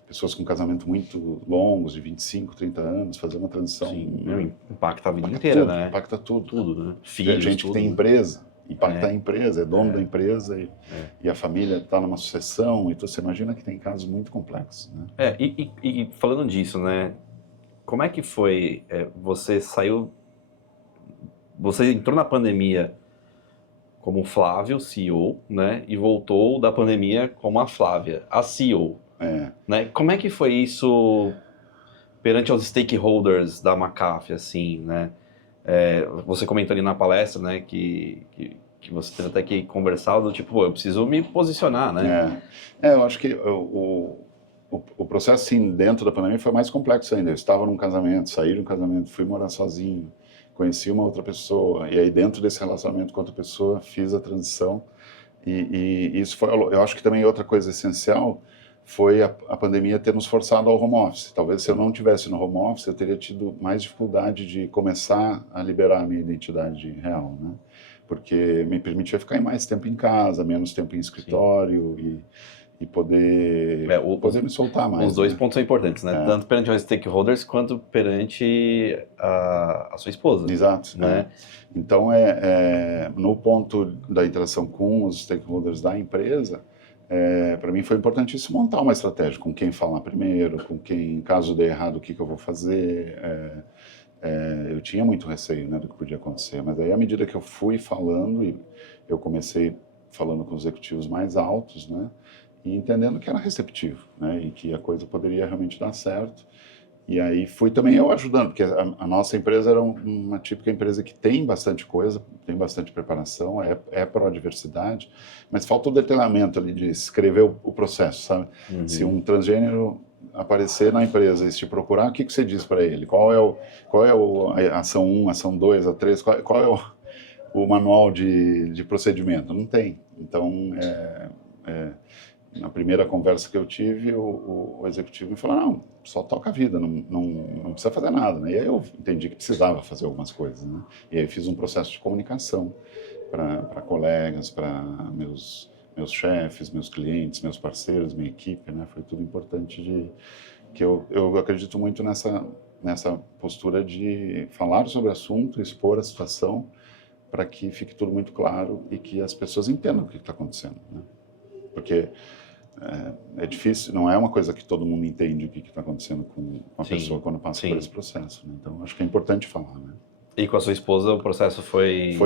pessoas com casamento muito longos, de 25, 30 anos, fazendo uma transição. Sim, impacta a vida inteira, tudo, né? Impacta tudo. Tudo, né? Filhos, gente tudo, que tem né? empresa, impacta a empresa, é dono da empresa e a família está numa sucessão, então você imagina que tem casos muito complexos, né? E falando disso, né? Como é que foi? Você entrou na pandemia como Flávio, CEO, né? E voltou da pandemia como a Flávia, a CEO. Né? Como é que foi isso perante aos stakeholders da McAfee, assim, né? Você comentou ali na palestra, né, que você teve até que conversar do tipo, eu preciso me posicionar, né? Eu acho que o processo, assim, dentro da pandemia foi mais complexo ainda. Eu estava num casamento, saí de um casamento, fui morar sozinho, conheci uma outra pessoa, e aí dentro desse relacionamento com outra pessoa, fiz a transição. E isso foi, eu acho que também outra coisa essencial foi a pandemia ter nos forçado ao home office. Talvez se eu não tivesse no home office, eu teria tido mais dificuldade de começar a liberar a minha identidade real, né? Porque me permitia ficar mais tempo em casa, menos tempo em escritório e poder me soltar mais. Os dois né? pontos são importantes, né? Tanto perante os stakeholders quanto perante a sua esposa. Exato. Né? Então, no ponto da interação com os stakeholders da empresa, para mim foi importantíssimo montar uma estratégia com quem falar primeiro, com quem, caso dê errado, o que eu vou fazer. Eu tinha muito receio, né, do que podia acontecer, mas aí à medida que eu fui falando, e eu comecei falando com os executivos mais altos, né, e entendendo que era receptivo, né, e que a coisa poderia realmente dar certo. E aí fui também eu ajudando, porque a nossa empresa era uma típica empresa que tem bastante coisa, tem bastante preparação, é pró-diversidade, mas falta o detalhamento ali de escrever o processo, sabe? Se um transgênero aparecer na empresa e te procurar, o que você diz para ele? Qual é a ação 1, ação 2, a 3, qual é o manual de procedimento? Não tem. Então, na primeira conversa que eu tive, o executivo me falou, não, só toca a vida, não precisa fazer nada. Né? E aí eu entendi que precisava fazer algumas coisas. Né? E aí eu fiz um processo de comunicação para colegas, para meus chefes, meus clientes, meus parceiros, minha equipe. Né? Foi tudo importante que eu acredito muito nessa postura de falar sobre o assunto, expor a situação, para que fique tudo muito claro e que as pessoas entendam o que está acontecendo. Né? Porque é difícil, não é uma coisa que todo mundo entende o que está acontecendo com a pessoa quando passa por esse processo. Né? Então, acho que é importante falar. Né? E com a sua esposa o processo foi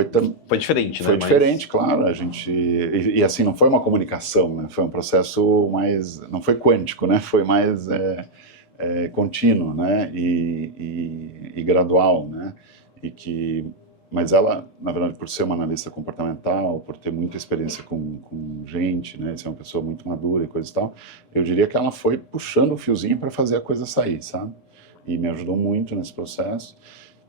diferente, né? Foi diferente, claro. A gente e assim não foi uma comunicação, né? Foi um processo mais, não foi quântico, né? Foi mais contínuo, né? E gradual, né? Mas ela, na verdade, por ser uma analista comportamental, por ter muita experiência com gente, né, ser uma pessoa muito madura e coisa e tal, eu diria que ela foi puxando o fiozinho para fazer a coisa sair, sabe? E me ajudou muito nesse processo.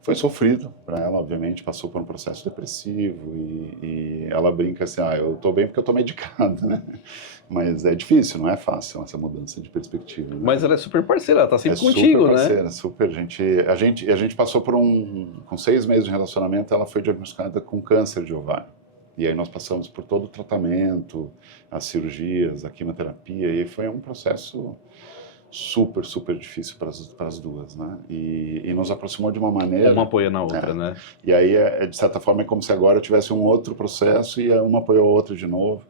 Foi sofrido para ela, obviamente, passou por um processo depressivo e ela brinca assim, eu tô bem porque eu tô medicado, né? Mas é difícil, não é fácil essa mudança de perspectiva. Né? Mas ela é super parceira, ela tá sempre contigo, super parceira, né? Super, a gente passou por com 6 meses de relacionamento, ela foi diagnosticada com câncer de ovário. E aí nós passamos por todo o tratamento, as cirurgias, a quimioterapia, e foi um processo super, super difícil para as duas, né? E nos aproximou de uma maneira... Uma apoia na outra, né? E aí, de certa forma, é como se agora tivesse um outro processo e uma apoiou a outra de novo.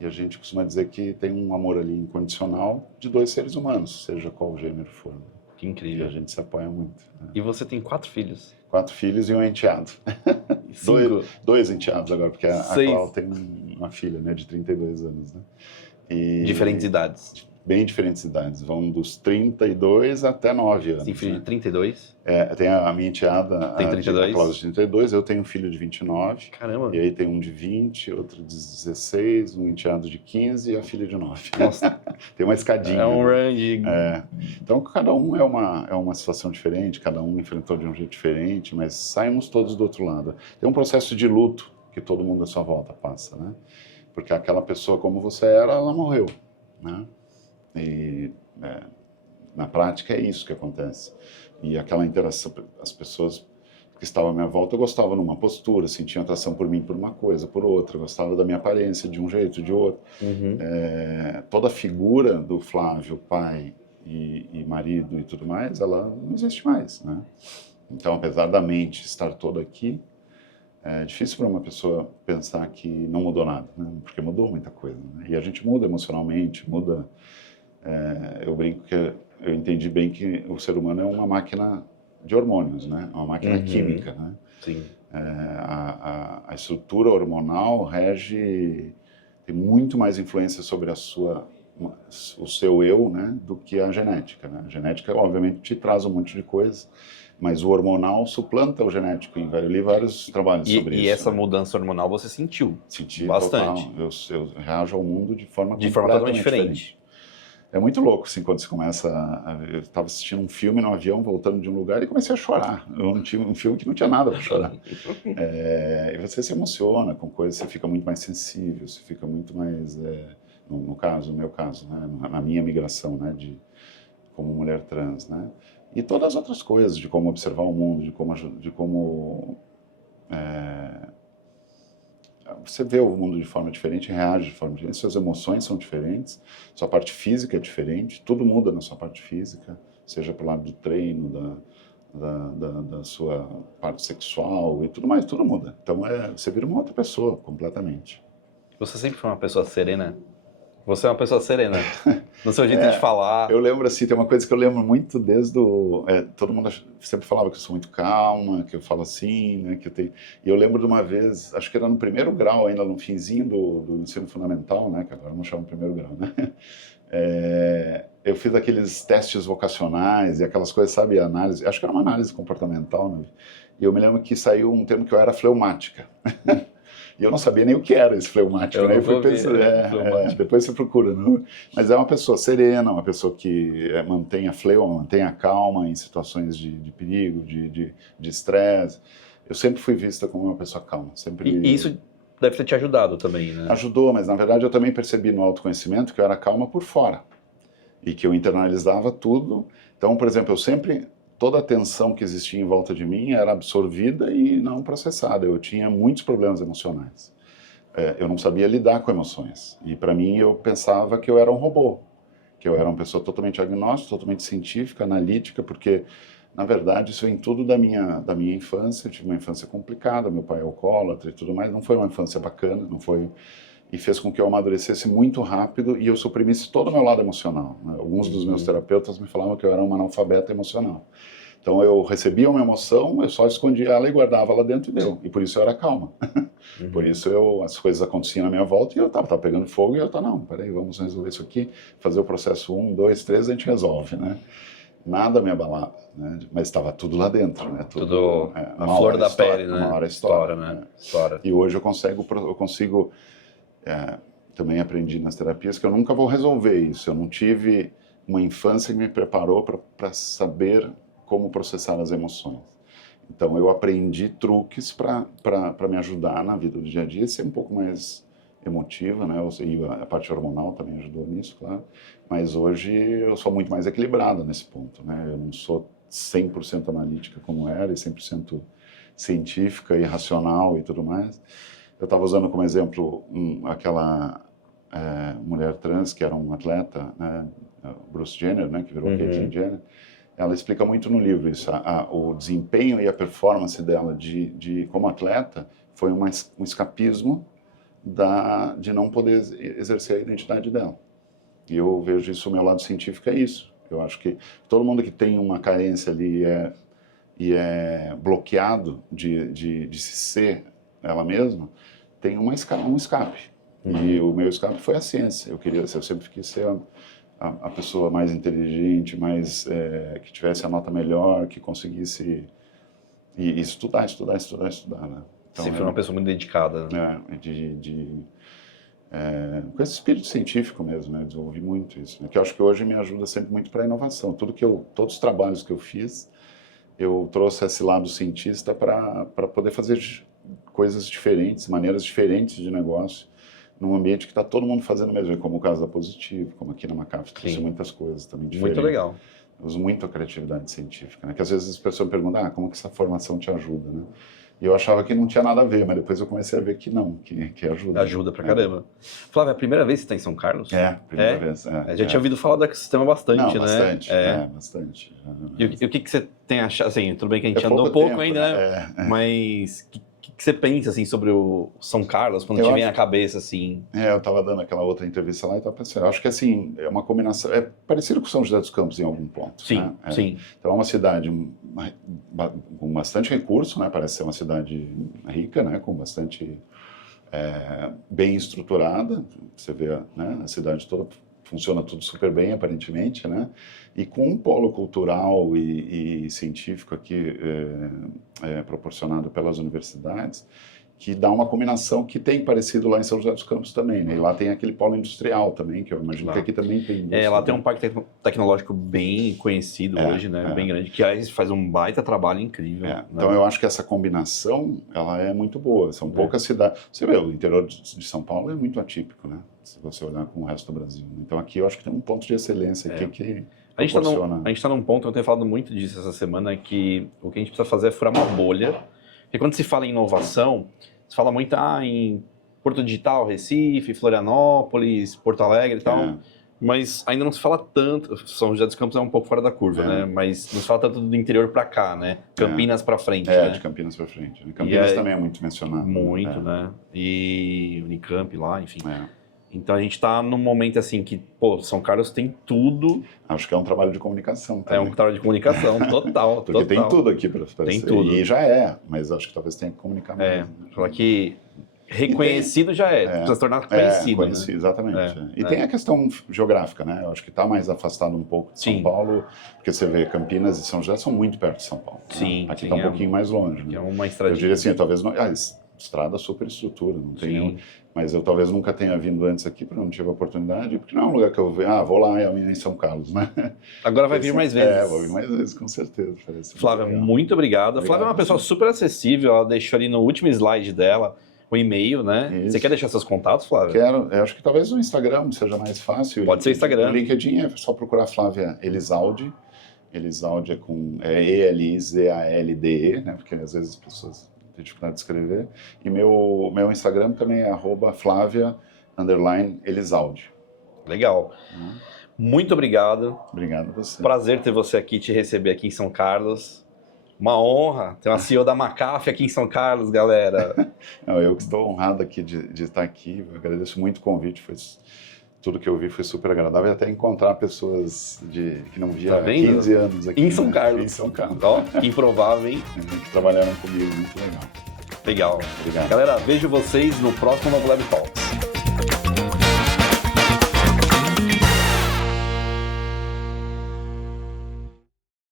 E a gente costuma dizer que tem um amor ali incondicional de 2 seres humanos, seja qual o gênero for. Né? Que incrível. E a gente se apoia muito. Né? E você tem 4 filhos? 4 filhos e um enteado. 2 enteados agora, porque a Clau tem uma filha, né, de 32 anos. Né? Diferentes idades. bem diferentes idades, vão dos 32 até 9 anos. Tem filho né? de 32? Tem a minha enteada, Tem a 32? Cláudia de 32, eu tenho um filho de 29, Caramba. e aí tem um de 20, outro de 16, um enteado de 15 e a filha de 9. Nossa, Tem uma escadinha. é um né? range. Então, cada um é uma situação diferente, cada um enfrentou de um jeito diferente, mas saímos todos do outro lado. Tem um processo de luto que todo mundo à sua volta passa, né? Porque aquela pessoa como você era, ela morreu, né? E na prática é isso que acontece. E aquela interação, as pessoas que estavam à minha volta gostavam numa postura, sentiam atração por mim por uma coisa, por outra, gostavam da minha aparência de um jeito, de outro. Uhum. Toda a figura do Flávio, pai e marido e tudo mais, ela não existe mais, né? Então, apesar da mente estar toda aqui, é difícil para uma pessoa pensar que não mudou nada, né? Porque mudou muita coisa, né? E a gente muda emocionalmente, muda. Eu brinco que eu entendi bem que o ser humano é uma máquina de hormônios, né? É uma máquina química, né? Sim. A estrutura hormonal tem muito mais influência sobre o seu eu, né, do que a genética, né? A genética, obviamente, te traz um monte de coisa, mas o hormonal suplanta o genético. Eu li vários trabalhos sobre isso. E essa né? mudança hormonal você sentiu? Senti bastante. Total. Eu reajo ao mundo de forma totalmente diferente. É muito louco, assim, quando você começa eu estava assistindo um filme no avião, voltando de um lugar, e comecei a chorar. Eu não tinha um filme que não tinha nada para chorar. E você se emociona com coisas, você fica muito mais sensível, você fica muito mais... no meu caso, né, na minha migração, né, como mulher trans, né? E todas as outras coisas, de como observar o mundo, de como você vê o mundo de forma diferente, reage de forma diferente, suas emoções são diferentes, sua parte física é diferente, tudo muda na sua parte física, seja pelo lado do treino, da sua parte sexual e tudo mais, tudo muda. Então você vira uma outra pessoa, completamente. Você sempre foi uma pessoa serena? Você é uma pessoa serena, no seu jeito de falar. Eu lembro assim, tem uma coisa que eu lembro muito desde todo mundo sempre falava que eu sou muito calma, que eu falo assim, né, E eu lembro de uma vez, acho que era no primeiro grau ainda, no finzinho do ensino fundamental, né, que agora não chama primeiro grau, né? Eu fiz aqueles testes vocacionais e aquelas coisas, sabe, análise, acho que era uma análise comportamental, né? E eu me lembro que saiu um termo que eu era fleumática. E eu não sabia nem o que era esse fleumático, né? Eu fui pensar, depois você procura, né? Mas é uma pessoa serena, uma pessoa que mantém a fleuma, mantém a calma em situações de perigo, de estresse. Eu sempre fui vista como uma pessoa calma. Sempre... E isso deve ter te ajudado também, né? Ajudou, mas na verdade eu também percebi no autoconhecimento que eu era calma por fora. E que eu internalizava tudo. Então, por exemplo, toda a tensão que existia em volta de mim era absorvida e não processada. Eu tinha muitos problemas emocionais. Eu não sabia lidar com emoções. E para mim eu pensava que eu era um robô, que eu era uma pessoa totalmente agnóstica, totalmente científica, analítica, porque na verdade isso vem tudo da minha infância. Eu tive uma infância complicada, meu pai é alcoólatra e tudo mais. Não foi uma infância bacana, não foi... E fez com que eu amadurecesse muito rápido e eu suprimisse todo o meu lado emocional. Né? Alguns dos meus terapeutas me falavam que eu era um analfabeto emocional. Então eu recebia uma emoção, eu só escondia ela e guardava lá dentro e deu. E por isso eu era calma. Por isso as coisas aconteciam na minha volta e eu estava pegando fogo e eu estava, não, peraí, vamos resolver isso aqui, fazer o processo 1, 2, 3, a gente resolve, né? Nada me abalava, né? Mas estava tudo lá dentro, né? Tudo a flor da pele, né? Uma hora história, né? História. E hoje eu consigo também aprendi nas terapias que eu nunca vou resolver isso. Eu não tive uma infância que me preparou para saber como processar as emoções. Então eu aprendi truques para me ajudar na vida do dia a dia, ser um pouco mais emotiva, né? E a parte hormonal também ajudou nisso, claro. Mas hoje eu sou muito mais equilibrada nesse ponto, né? Eu não sou 100% analítica como era e 100% científica e racional e tudo mais. Eu estava usando como exemplo aquela mulher trans que era um atleta, né? Bruce Jenner, né? Que virou Caitlyn Jenner. Ela explica muito no livro isso. O desempenho e a performance dela como atleta foi um escapismo de não poder exercer a identidade dela. E eu vejo isso, o meu lado científico é isso. Eu acho que todo mundo que tem uma carência ali e é bloqueado de se ser ela mesma, tem um escape. E o meu escape foi a ciência. Eu sempre quis ser a pessoa mais inteligente, que tivesse a nota melhor, que conseguisse e estudar, né? Então, Você foi uma pessoa muito dedicada. Com esse espírito científico mesmo, né? Desenvolvi muito isso, né? Que eu acho que hoje me ajuda sempre muito para a inovação. Todos os trabalhos que eu fiz, eu trouxe esse lado cientista para poder fazer coisas diferentes, maneiras diferentes de negócio, num ambiente que está todo mundo fazendo o mesmo, como o caso da Positivo, como aqui na McAfee, trouxe muitas coisas também diferentes. Muito legal. Eu uso muito a criatividade científica, né? Que às vezes as pessoas me perguntam, como que essa formação te ajuda, né? E eu achava que não tinha nada a ver, mas depois eu comecei a ver que não, que ajuda. Ajuda pra caramba. Flávio, é a primeira vez que você está em São Carlos? Primeira vez. Já tinha ouvido falar do ecossistema bastante, não, né? Bastante. E o que você tem achado? Assim, tudo bem que a gente É andou pouco pouco tempo, ainda, né? Mas o que você pensa, assim, sobre o São Carlos, quando te vem à cabeça, assim? Eu estava dando aquela outra entrevista lá e estava pensando, eu acho que, assim, é uma combinação, é parecido com São José dos Campos em algum ponto. Sim, né? sim. Então é uma cidade com bastante recurso, né? Parece ser uma cidade rica, né? Com bastante bem estruturada. Você vê, né? A cidade toda funciona tudo super bem, aparentemente, né? E com um polo cultural e científico aqui proporcionado pelas universidades, que dá uma combinação que tem parecido lá em São José dos Campos também, né? E lá tem aquele polo industrial também, que eu imagino que aqui também tem. Lá tem um parque tecnológico bem conhecido hoje, né? Bem grande, que aí faz um baita trabalho incrível. Né? Então eu acho que essa combinação, ela é muito boa. São poucas cidades. Você vê, o interior de São Paulo é muito atípico, né? Se você olhar com o resto do Brasil. Então aqui eu acho que tem um ponto de excelência aqui que a gente está num ponto, eu tenho falado muito disso essa semana, que o que a gente precisa fazer é furar uma bolha. Porque quando se fala em inovação, se fala muito em Porto Digital, Recife, Florianópolis, Porto Alegre e tal, mas ainda não se fala tanto. São José dos Campos é um pouco fora da curva, né? Mas não se fala tanto do interior para cá, né? Campinas para frente, né? De Campinas para frente. Campinas também é muito mencionado. Muito, né? E Unicamp lá, enfim. Então a gente está num momento assim que, São Carlos tem tudo. Acho que é um trabalho de comunicação também. É um trabalho de comunicação, total. Porque tem tudo aqui para fazer. Tem tudo. E já mas acho que talvez tenha que comunicar mais. Falar que reconhecido já precisa se tornar conhecido. Né? Exatamente. E tem a questão geográfica, né? Eu acho que está mais afastado um pouco de São Paulo, porque você vê Campinas e São José são muito perto de São Paulo. Sim. Né? Aqui está um pouquinho mais longe. Né? É uma estradinha. Eu diria assim, talvez não. Estrada super estrutura, não tem nenhum. Mas eu talvez nunca tenha vindo antes aqui, porque não tive a oportunidade, porque não é um lugar que eu vou lá e amanhã em São Carlos, né? Agora vai vir mais vezes. Vou vir mais vezes, com certeza. Flávia, muito obrigado. A Flávia é uma pessoa super acessível, ela deixou ali no último slide dela o e-mail, né? Isso. Você quer deixar seus contatos, Flávia? Quero. Eu acho que talvez o Instagram seja mais fácil. Pode ser o Instagram. O LinkedIn é só procurar Flávia Elizalde. Elizalde é com E-L-I-Z-A-L-D-E, né? Porque às vezes as pessoas tem dificuldade de escrever. E meu Instagram também é @Flávia_Elizalde. Legal. Muito obrigado. Obrigado a você. Prazer ter você aqui, te receber aqui em São Carlos. Uma honra ter uma CEO da McAfee aqui em São Carlos, galera. Eu que estou honrado aqui de estar aqui. Eu agradeço muito o convite. Tudo que eu vi foi super agradável, e até encontrar pessoas que não via há 15 anos aqui. Em São Carlos. Em São Carlos. Ó, que improvável, hein? Que trabalharam comigo, muito legal. Legal. Obrigado. Galera, vejo vocês no próximo Novo Lab Talks.